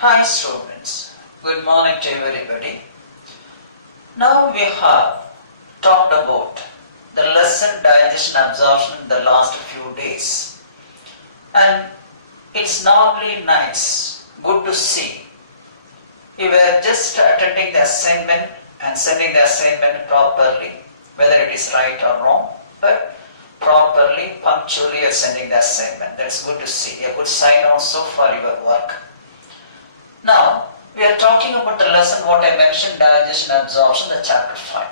Hi students, good morning to everybody. Now we have talked about the lesson digestion absorption in the last few days, and it's normally nice, good to see. You were just attending the assignment and sending the assignment properly, whether it is right or wrong, but properly, punctually you are sending the assignment. That's good to see, a good sign also for your work. Now, we are talking about the lesson what I mentioned, digestion absorption, the chapter 5.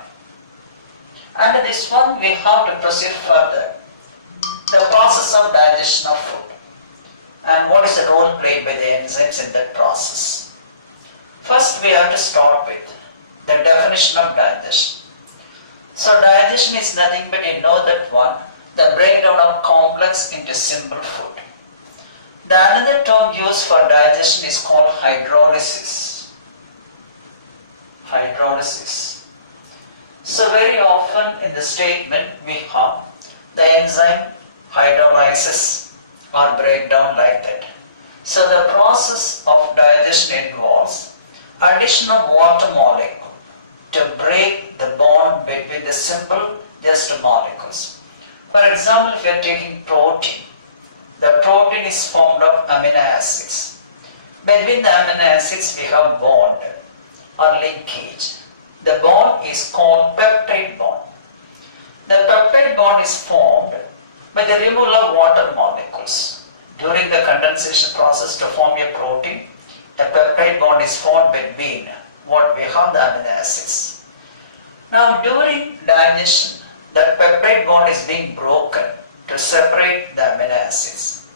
Under this one, we have to proceed further. The process of digestion of food and what is the role played by the enzymes in that process. First, we have to start with the definition of digestion. So, digestion is nothing but, you know that one, the breakdown of complex into simple food. The another term used for digestion is called hydrolysis. Hydrolysis. So very often in the statement we have the enzyme hydrolysis or breakdown like that. So the process of digestion involves addition of water molecule to break the bond between the simple just molecules. For example, if you are taking protein, the protein is formed of amino acids. Between the amino acids we have bond or linkage. The bond is called peptide bond. The peptide bond is formed by the removal of water molecules. During the condensation process to form a protein, a peptide bond is formed between what we have the amino acids. Now during digestion, that peptide bond is being broken to separate the amino acids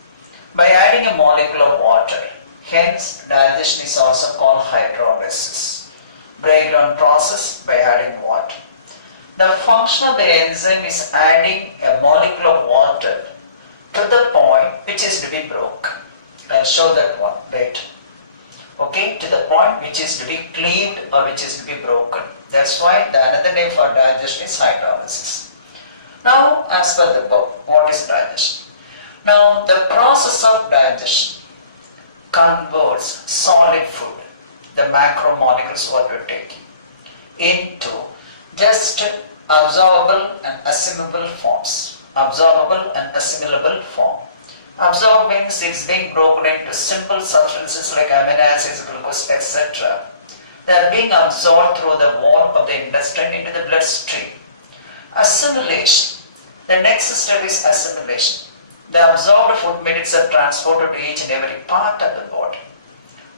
by adding a molecule of water. Hence, digestion is also called hydrolysis, breakdown process by adding water. The function of the enzyme is adding a molecule of water to the point which is to be broken. I'll show that one later. Okay, to the point which is to be cleaved or which is to be broken. That's why the another name for digestion is hydrolysis. Now, as per the book, what is digestion? Now, the process of digestion converts solid food, the macromolecules what we're taking, into just absorbable and assimilable forms. Absorbable and assimilable form. Absorbed means it's being broken into simple substances like amino acids, glucose, etc. They are being absorbed through the wall of the intestine into the bloodstream. Assimilation. The next step is assimilation. The absorbed food materials are transported to each and every part of the body.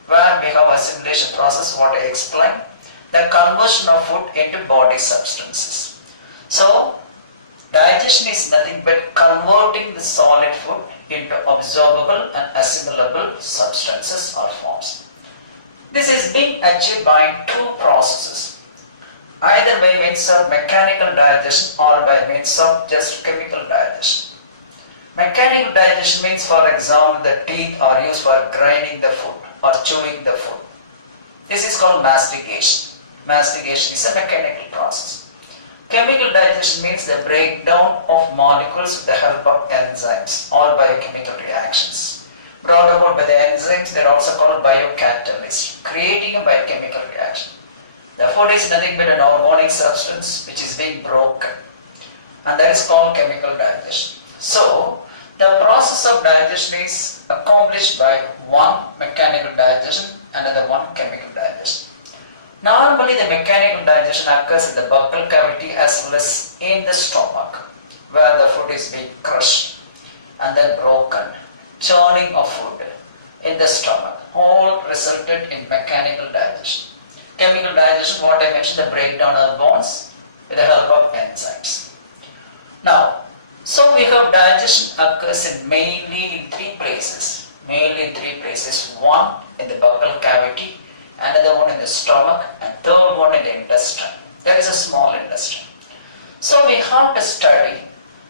Where we have assimilation process, what I explained, the conversion of food into body substances. So, digestion is nothing but converting the solid food into absorbable and assimilable substances or forms. This is being achieved by two processes. Either by means of mechanical digestion or by means of just chemical digestion. Mechanical digestion means, for example, the teeth are used for grinding the food or chewing the food. This is called mastication. Mastication is a mechanical process. Chemical digestion means the breakdown of molecules with the help of enzymes or biochemical reactions. Brought about by the enzymes, they are also called biocatalysts, creating a biochemical reaction. The food is nothing but an organic substance which is being broken, and that is called chemical digestion. So, the process of digestion is accomplished by one mechanical digestion and another one chemical digestion. Normally, the mechanical digestion occurs in the buccal cavity as well as in the stomach, where the food is being crushed and then broken, churning of food in the stomach, all resulted in mechanical digestion. Chemical digestion, what I mentioned, the breakdown of bonds with the help of enzymes. Now, so we have digestion occurs mainly in three places. One in the buccal cavity, another one in the stomach, and third one in the intestine. That is a small intestine. So we have to study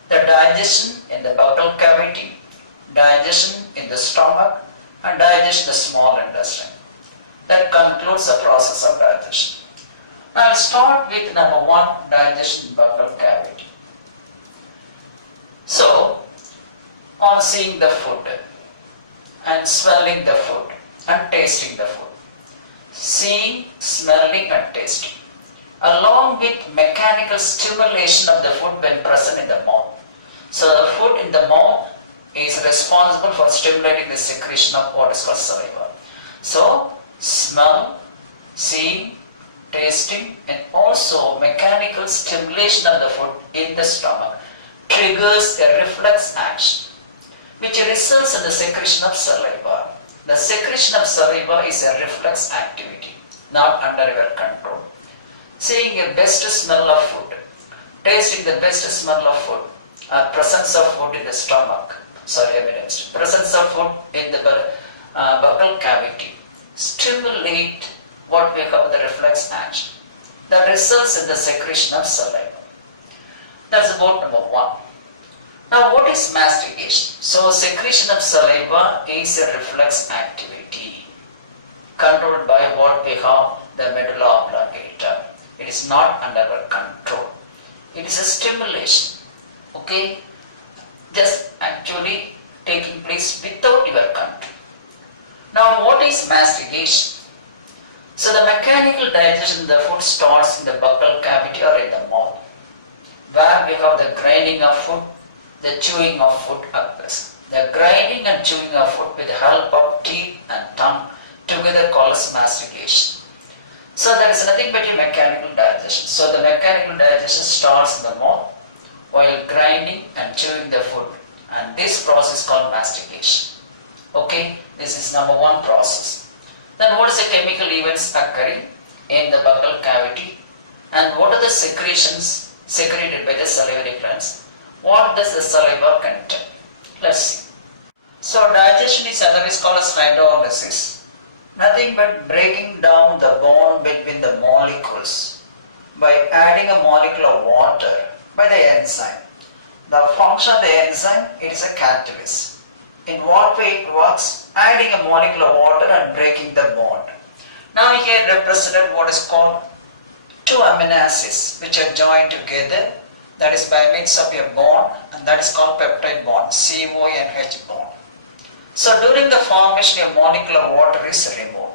the digestion in the buccal cavity, digestion in the stomach, and digestion in the small intestine. That concludes the process of digestion. I'll start with number 1, digestion in buccal cavity. So, on seeing the food and swelling the food, and tasting the food. Seeing, smelling and tasting, along with mechanical stimulation of the food when present in the mouth. So the food in the mouth is responsible for stimulating the secretion of what is called saliva. So smell, seeing, tasting and also mechanical stimulation of the food in the stomach triggers a reflex action which results in the secretion of saliva. The secretion of saliva is a reflex activity, not under your control. Seeing a best smell of food, tasting the best smell of food, presence of food in the stomach, presence of food in the buccal cavity, stimulate what we call the reflex action that results in the secretion of saliva. That's about number one. Now what is mastication? So secretion of saliva is a reflex activity controlled by what we call the medulla oblongata. It is not under our control. It is a stimulation, okay, just actually taking place without your control. Now what is mastication? So the mechanical digestion of the food starts in the buccal cavity or in the mouth, where we have the grinding of food, the chewing of food occurs. The grinding and chewing of food with the help of teeth and tongue together called as mastication. So there is nothing but a mechanical digestion. So the mechanical digestion starts in the mouth while grinding and chewing the food, and this process is called mastication. Okay, this is number one process. Then what is the chemical events occurring in the buccal cavity, and what are the secretions secreted by the salivary glands? What does the saliva contain? Let's see. So digestion is otherwise called as hydrolysis. Nothing but breaking down the bond between the molecules by adding a molecule of water by the enzyme. The function of the enzyme, it is a catalyst. In what way it works? Adding a molecule of water and breaking the bond. Now here represented what is called two amino acids which are joined together, that is by means of a bond, and that is called peptide bond, CO and H bond. So during the formation a molecule of water is removed.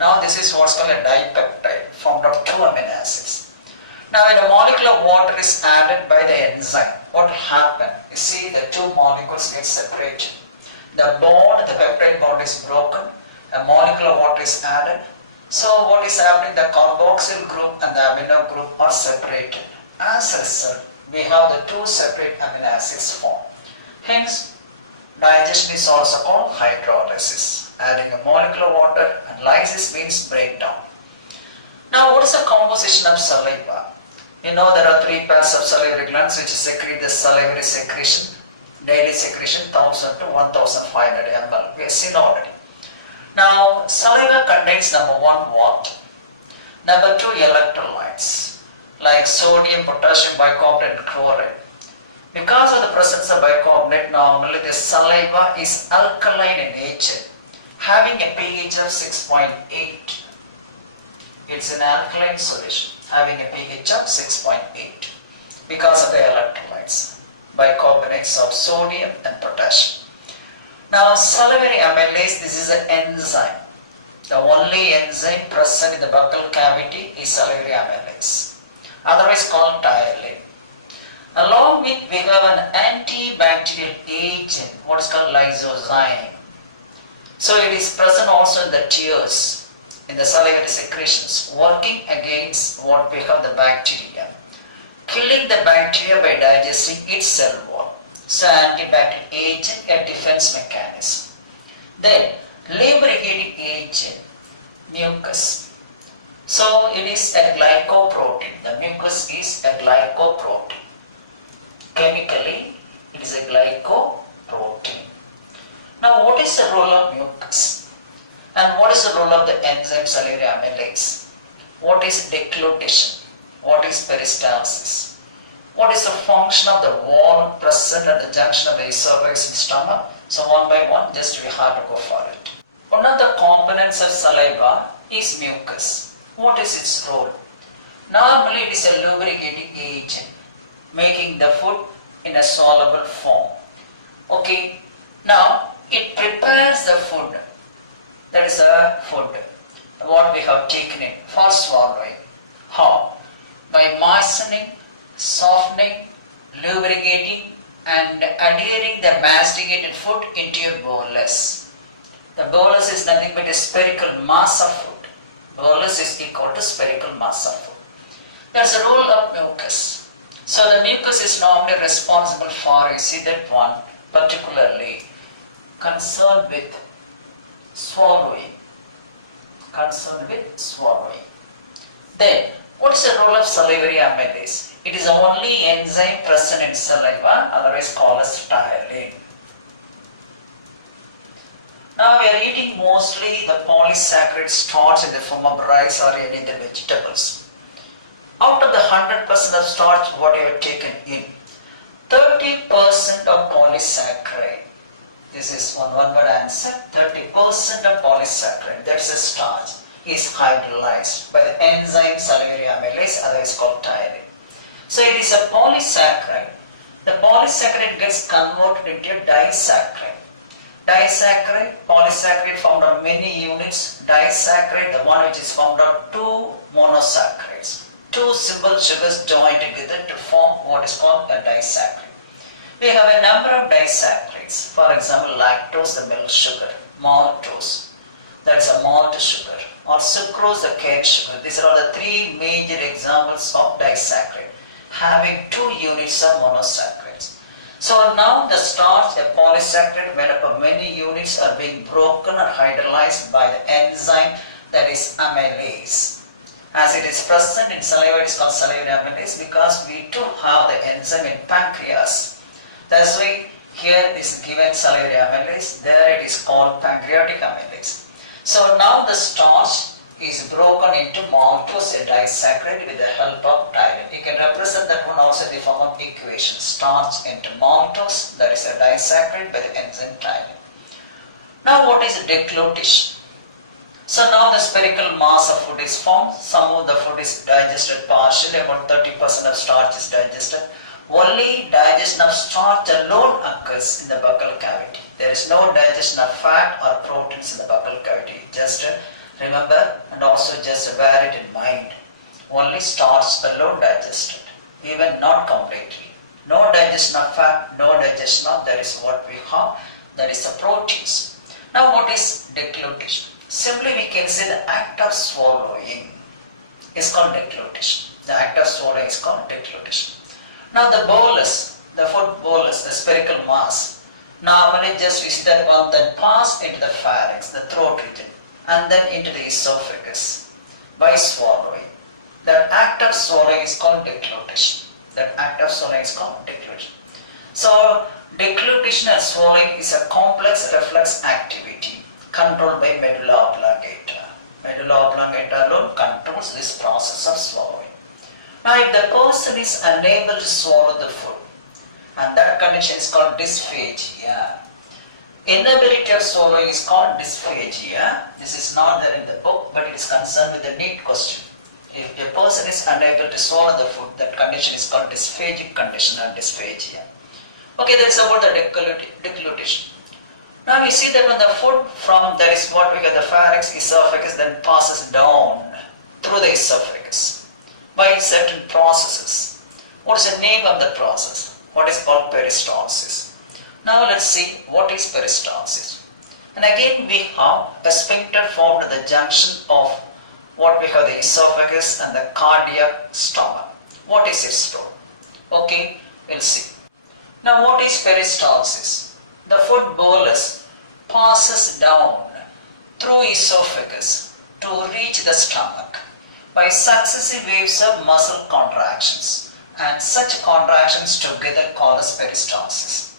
Now this is what's called a dipeptide formed of two amino acids. Now when a molecule of water is added by the enzyme, what will happen? You see the two molecules get separated. The bond, the peptide bond is broken, a molecule of water is added. So what is happening? The carboxyl group and the amino group are separated. As a result, we have the two separate amino acids formed. Hence, digestion is also called hydrolysis, adding a molecule of water, and lysis means breakdown. Now what is the composition of saliva? You know there are three pairs of salivary glands which secrete the salivary secretion, daily secretion 1000 to 1500 ml. We have seen already. Now saliva contains number one water, number two electrolytes like sodium, potassium, bicarbonate and chloride. Because of the presence of bicarbonate, normally the saliva is alkaline in nature, having a pH of 6.8. It's an alkaline solution, having a pH of 6.8 because of the electrolytes, bicarbonates of sodium and potassium. Now salivary amylase, this is an enzyme. The only enzyme present in the buccal cavity is salivary amylase, otherwise called ptyalin. Along with we have an antibacterial agent, what is called lysozyme. So it is present also in the tears, in the salivary secretions, working against what we have the bacteria, killing the bacteria by digesting its cell wall. So antibacterial agent, a defense mechanism. Then lubricating agent, mucus. So it is a glycoprotein. The mucus is a glycoprotein. Chemically, it is a glycoprotein. Now what is the role of mucus? And what is the role of the enzyme salivary amylase? What is deglutition? What is peristalsis? What is the function of the wall present at the junction of the esophagus and stomach? So one by one, just we have to go for it. One of the components of saliva is mucus. What is its role? Normally it is a lubricating agent, making the food in a soluble form. Okay, now it prepares the food That is the food, what we have taken in for swallowing. How? By moistening, softening, lubricating and adhering the masticated food into your bolus. The bolus is nothing but a spherical mass of food. Bolus is equal to spherical mass of food. There is a role of mucus. So the mucus is normally responsible for, you see that one, particularly concerned with swallowing. Then, what is the role of salivary amylase? It is the only enzyme present in saliva, otherwise called as ptyalin. Now we are eating mostly the polysaccharide starch in the form of rice or any of the vegetables. Out of the 100% of starch what you have taken in, 30% of polysaccharide. This is one word answer. 30% of polysaccharide, that is a starch, is hydrolyzed by the enzyme salivary amylase, otherwise called ptyalin. So it is a polysaccharide. The polysaccharide gets converted into a disaccharide. Disaccharide, polysaccharide formed of many units. Disaccharide, the one which is formed of two monosaccharides. Two simple sugars joined together to form what is called a disaccharide. We have a number of disaccharides. For example, lactose, the milk sugar, maltose, that is a malt sugar, or sucrose, the cane sugar. These are all the three major examples of disaccharide, having two units of monosaccharides. So now the starch, a polysaccharide made up of many units, are being broken or hydrolyzed by the enzyme that is amylase. As it is present in saliva, it is called salivary amylase because we too have the enzyme in pancreas. That's why here is given salivary amylase, there it is called pancreatic amylase. So now the starch is broken into maltose, a disaccharide, with the help of ptyalin. You can represent that one also in the form of equation. Starch into maltose, that is a disaccharide by the enzyme ptyalin. Now what is deglutition? So now the spherical mass of food is formed. Some of the food is digested partially, about 30% of starch is digested. Only digestion of starch alone occurs in the buccal cavity. There is no digestion of fat or proteins in the buccal cavity. Just remember and also just bear it in mind. Only starch alone digested, even not completely. No digestion of fat, no digestion of, that is what we have, that is the proteins. Now what is deglutition? Simply we can say the act of swallowing is called deglutition. The act of swallowing is called deglutition. Now the bolus, the food bolus, the spherical mass, normally just we see that one then pass into the pharynx, the throat region, and then into the esophagus by swallowing. That act of swallowing is called deglutition. That act of swallowing is called deglutition. So deglutition and swallowing is a complex reflex activity controlled by medulla oblongata. Medulla oblongata alone controls this process of swallowing. Now if the person is unable to swallow the food, and that condition is called dysphagia. Inability of swallowing is called dysphagia. This is not there in the book, but it is concerned with the NEET question. If a person is unable to swallow the food, that condition is called dysphagic condition or dysphagia. Okay, that's about the deglutition. Now we see that when the food from, that is what we get, the pharynx, esophagus, then passes down through the esophagus by certain processes. What is the name of the process? What is called peristalsis. Now let's see what is peristalsis. And again we have a sphincter formed at the junction of what we have the esophagus and the cardiac stomach. What is its role? Okay, we'll see. Now what is peristalsis? The food bolus passes down through esophagus to reach the stomach by successive waves of muscle contractions, and such contractions together called as peristalsis.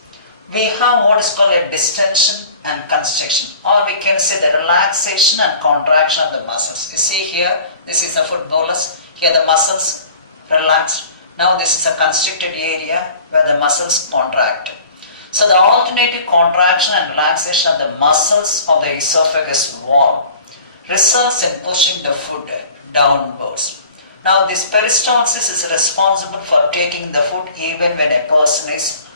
We have what is called a distension and constriction, or we can say the relaxation and contraction of the muscles. You see here, this is the food bolus, here the muscles relaxed. Now this is a constricted area where the muscles contract. So the alternative contraction and relaxation of the muscles of the esophagus wall results in pushing the food downwards. Now this peristalsis is responsible for taking the food even when a person is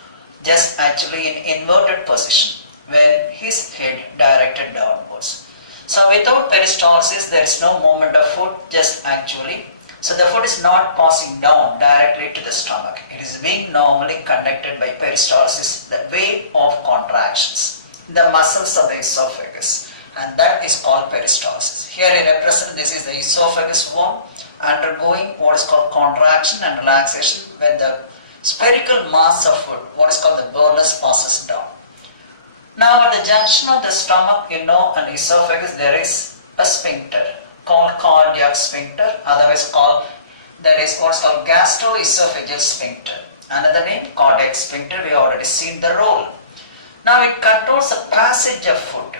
just actually in inverted position, when his head directed downwards. So without peristalsis, there is no movement of food, just actually. So the food is not passing down directly to the stomach. It is being normally conducted by peristalsis, the way of contractions, the muscles of the esophagus, and that is called peristalsis. Here I represent, this is the esophagus wall undergoing what is called contraction and relaxation when the spherical mass of food, what is called the bolus, passes down. Now at the junction of the stomach, and esophagus, there is a sphincter called cardiac sphincter, otherwise called, that is what is called gastroesophageal sphincter. Another name, cardiac sphincter, we have already seen the role. Now it controls the passage of food,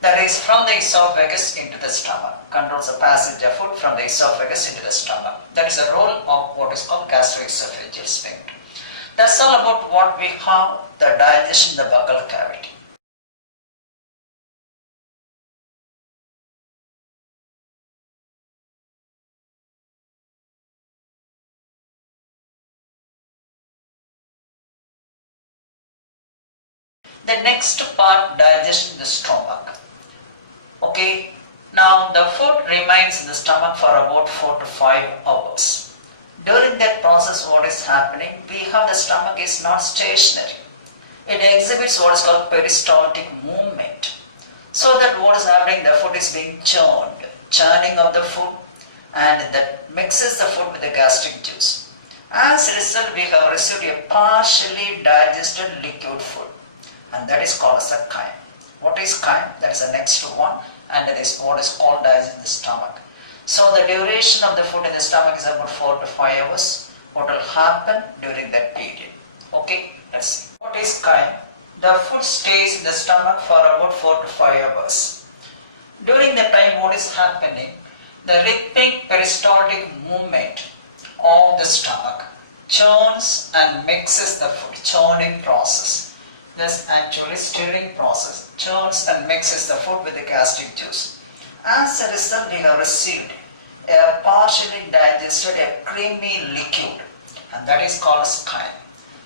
that is from the esophagus into the stomach, controls the passage of food from the esophagus into the stomach. That is the role of what is called gastroesophageal sphincter. That's all about what we have, the digestion in the buccal cavity. The next part, digestion in the stomach. Okay, now the food remains in the stomach for about 4 to 5 hours. During that process, what is happening? We have the stomach is not stationary. It exhibits what is called peristaltic movement. So that what is happening, the food is being churned, churning of the food, and that mixes the food with the gastric juice. As a result, we have received a partially digested liquid food, and that is called as a chyme. What is chyme? That is the next one, and that is what is called digestion in the stomach. So the duration of the food in the stomach is about 4 to 5 hours. What will happen during that period? Okay, let's see. What is chyme? The food stays in the stomach for about 4 to 5 hours. During that time, what is happening? The rhythmic peristaltic movement of the stomach churns and mixes the food, churning process. This actually stirring process, churns and mixes the food with the gastric juice. As a result, we have received a partially digested, a creamy liquid, and that is called as chyme.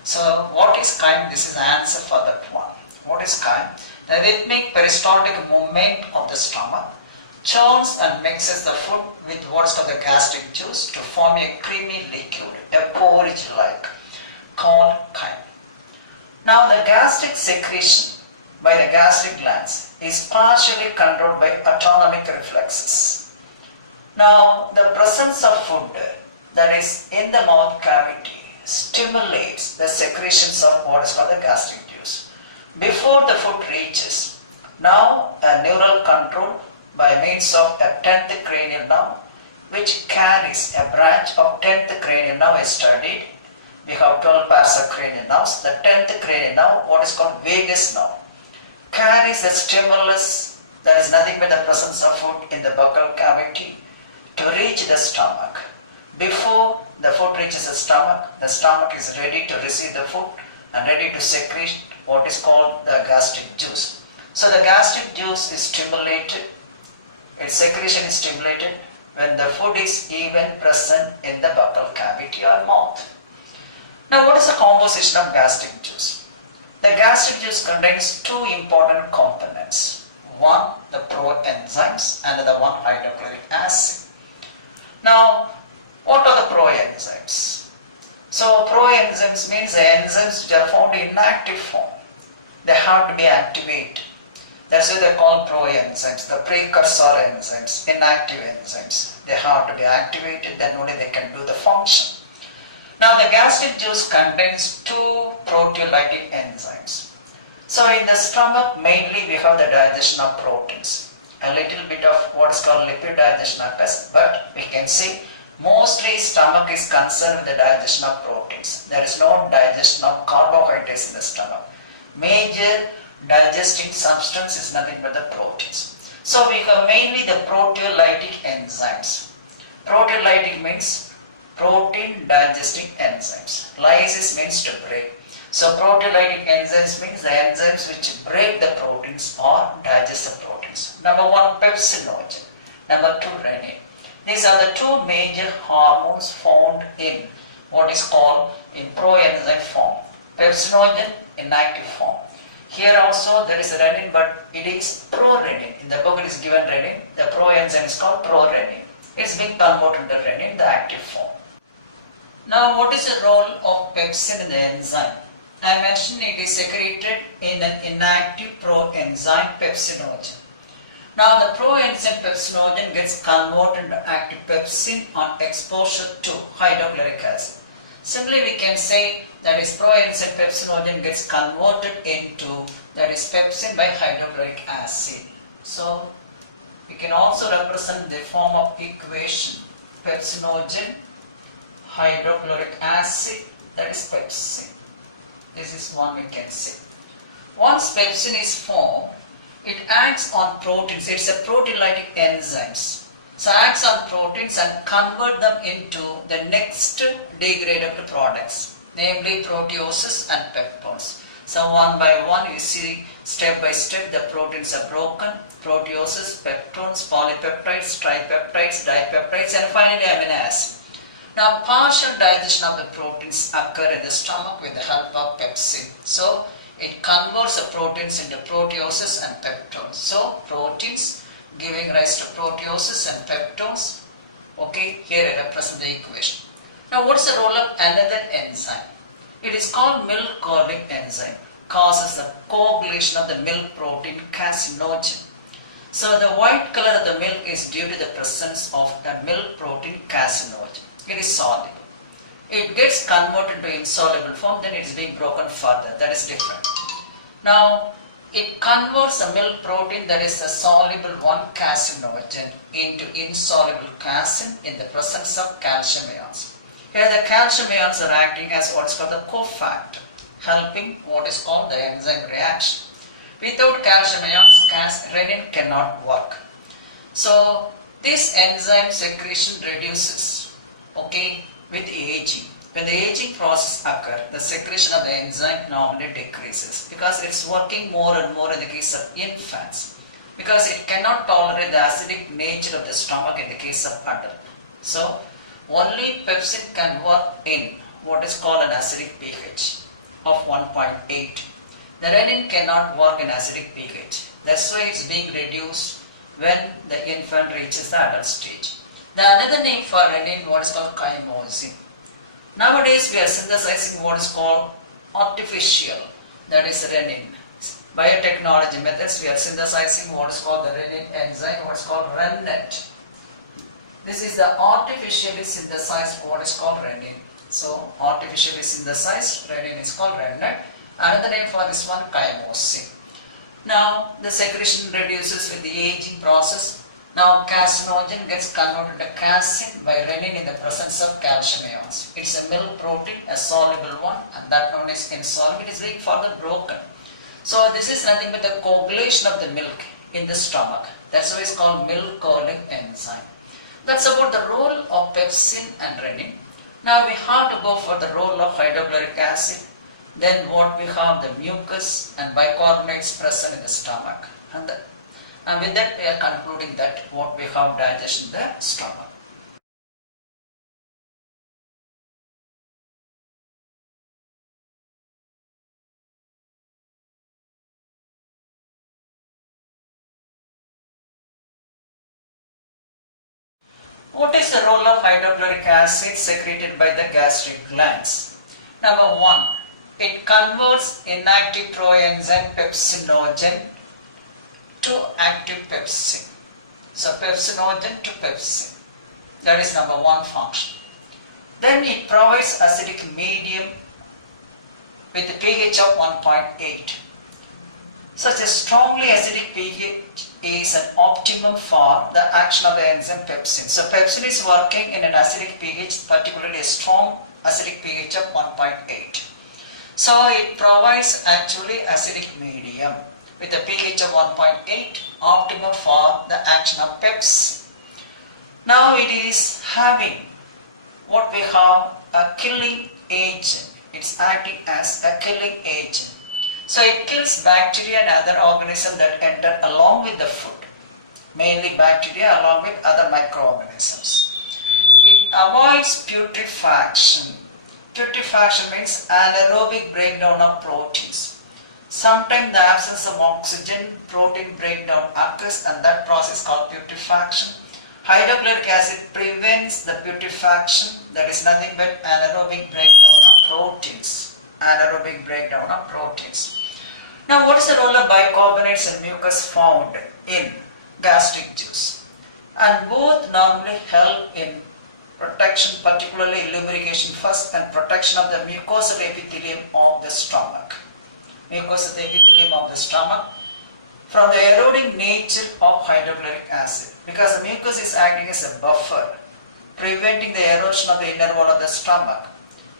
So what is chyme? This is the answer for that one. What is chyme? The rhythmic peristaltic movement of the stomach churns and mixes the food with what is called the gastric juice to form a creamy liquid, a porridge-like, called chyme. Now the gastric secretion by the gastric glands is partially controlled by autonomic reflexes. Now the presence of food that is in the mouth cavity stimulates the secretions of what is called the gastric juice. Before the food reaches, now a neural control by means of a 10th cranial nerve, which carries a branch of 10th cranial nerve is studied. We have 12 pairs of cranial nerves. The 10th cranial nerve, what is called vagus nerve, carries a stimulus, that is nothing but the presence of food in the buccal cavity, to reach the stomach. Before the food reaches the stomach is ready to receive the food and ready to secrete what is called the gastric juice. So the gastric juice is stimulated, its secretion is stimulated when the food is even present in the buccal cavity or mouth. Now what is the composition of gastric juice? The gastric juice contains 2 important components. One, the proenzymes, and the one, hydrochloric acid. Now what are the proenzymes? So proenzymes means the enzymes which are found in inactive form. They have to be activated. That's why they are called proenzymes, the precursor enzymes, inactive enzymes. They have to be activated, then only they can do the function. Now the gastric juice contains 2 proteolytic enzymes. So in the stomach mainly we have the digestion of proteins. A little bit of what is called lipid digestion occurs, but we can see mostly stomach is concerned with the digestion of proteins. There is no digestion of carbohydrates in the stomach. Major digesting substance is nothing but the proteins. So we have mainly the proteolytic enzymes. Proteolytic means protein digesting enzymes. Lysis means to break. So proteolytic enzymes means the enzymes which break the proteins or digest the proteins. Number 1, pepsinogen. Number 2, renin. These are the 2 major hormones found in what is called in proenzyme form. Pepsinogen, inactive form. Here also there is renin, but it is prorenin. In the book it is given renin. The proenzyme is called prorenin. It is being converted to renin in the active form. Now what is the role of pepsin in the enzyme? I mentioned it is secreted in an inactive proenzyme pepsinogen. Now the proenzyme pepsinogen gets converted into active pepsin on exposure to hydrochloric acid. Simply we can say that is proenzyme pepsinogen gets converted into that is pepsin by hydrochloric acid. So we can also represent the form of equation pepsinogen hydrochloric acid, that is pepsin. This is one we can say. Once pepsin is formed, it acts on proteins. It's a proteolytic enzymes. So acts on proteins and convert them into the next degradable products, namely proteoses and peptones. So one by one you see step by step the proteins are broken. Proteoses, peptones, polypeptides, tripeptides, dipeptides, and finally amino acids. Now partial digestion of the proteins occur in the stomach with the help of pepsin. So it converts the proteins into proteoses and peptones. So proteins giving rise to proteoses and peptones. Okay, here I represent the equation. Now what is the role of another enzyme? It is called milk curdling enzyme. Causes the coagulation of the milk protein casinogen. So the white color of the milk is due to the presence of the milk protein casinogen. It is soluble. It gets converted to insoluble form, then it is being broken further. That is different. Now, it converts the milk protein, that is the soluble one casinogen, into insoluble casein in the presence of calcium ions. Here the calcium ions are acting as what is called the cofactor, helping what is called the enzyme reaction. Without calcium ions, renin cannot work. So this enzyme secretion reduces, okay, with aging. When the aging process occurs, the secretion of the enzyme normally decreases because it's working more and more in the case of infants, because it cannot tolerate the acidic nature of the stomach in the case of adult. So only pepsin can work in what is called an acidic pH of 1.8. The renin cannot work in acidic pH. That's why it's being reduced when the infant reaches the adult stage. The another name for renin, what is called chymosin. Nowadays we are synthesizing what is called artificial, that is renin. Biotechnology methods, we are synthesizing what is called the renin enzyme, what is called rennet. This is the artificially synthesized what is called renin. So artificially synthesized renin is called rennet. Another name for this one, chymosin. Now the secretion reduces with the aging process. Now casinogen gets converted to casein by renin in the presence of calcium ions. It's a milk protein, a soluble one, and that one is insoluble. It is being further broken. So this is nothing but the coagulation of the milk in the stomach. That's why it's called milk curdling enzyme. That's about the role of pepsin and renin. Now we have to go for the role of hydrochloric acid. Then what we have, the mucus and bicarbonates present in the stomach. And with that we are concluding that what we have digestion in the stomach. What is the role of hydrochloric acid secreted by the gastric glands? Number one, it converts inactive proenzyme pepsinogen to active pepsin. So pepsinogen to pepsin. That is number one function. Then it provides acidic medium with a pH of 1.8. Such a strongly acidic pH is an optimum for the action of the enzyme pepsin. So pepsin is working in an acidic pH, particularly a strong acidic pH of 1.8. So it provides actually acidic medium with a pH of 1.8, optimum for the action of pepsin. Now it is having what we have a killing agent. It's acting as a killing agent. So it kills bacteria and other organisms that enter along with the food, mainly bacteria along with other microorganisms. It avoids putrefaction. Putrefaction means anaerobic breakdown of proteins. Sometimes the absence of oxygen, protein breakdown occurs, and that process called putrefaction. Hydrochloric acid prevents the putrefaction, that is nothing but anaerobic breakdown of proteins. Anaerobic breakdown of proteins. Now, what is the role of bicarbonates and mucus found in gastric juice? And both normally help in protection, particularly lubrication first, and protection of the mucosal epithelium of the stomach. Mucosal epithelium of the stomach from the eroding nature of hydrochloric acid, because the mucus is acting as a buffer, preventing the erosion of the inner wall of the stomach.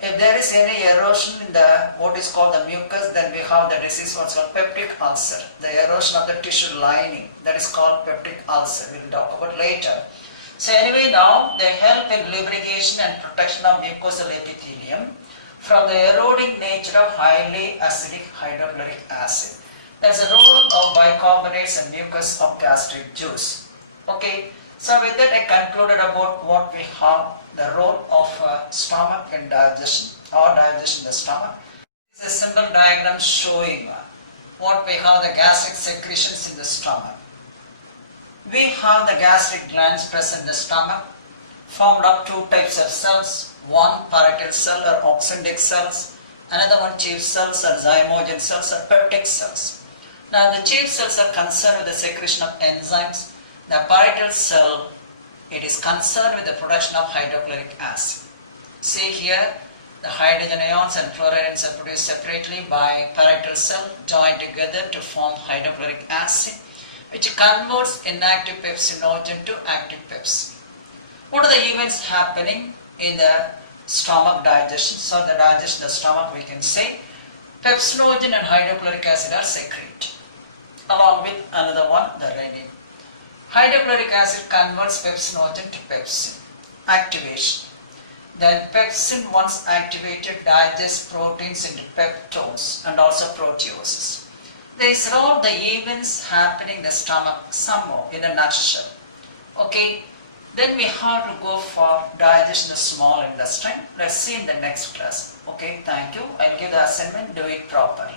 If there is any erosion in the what is called the mucus, then we have the disease what's called peptic ulcer, the erosion of the tissue lining, that is called peptic ulcer. We will talk about later. So anyway, now they help in lubrication and protection of mucosal epithelium from the eroding nature of highly acidic hydrochloric acid. That's the role of bicarbonates and mucus of gastric juice. Okay, so with that I concluded about what we have, the role of stomach in digestion or digestion in the stomach. This is a simple diagram showing what we have, the gastric secretions in the stomach. We have the gastric glands present in the stomach, formed of two types of cells. One parietal cell or oxyntic cells, another one chief cells or zymogen cells or peptic cells. Now the chief cells are concerned with the secretion of enzymes. The parietal cell, it is concerned with the production of hydrochloric acid. See here, the hydrogen ions and chloride ions are produced separately by parietal cell, joined together to form hydrochloric acid, which converts inactive pepsinogen to active pepsin. What are the events happening in the stomach digestion? So the digestion of the stomach, we can say pepsinogen and hydrochloric acid are secreted along with another one, the renin. Hydrochloric acid converts pepsinogen to pepsin. Activation. Then pepsin, once activated, digests proteins into peptones and also proteoses. These are all the events happening in the stomach somehow in a nutshell. Okay. Then we have to go for digestion of small intestine. Let's see in the next class. Okay, thank you. I'll give the assignment, do it properly.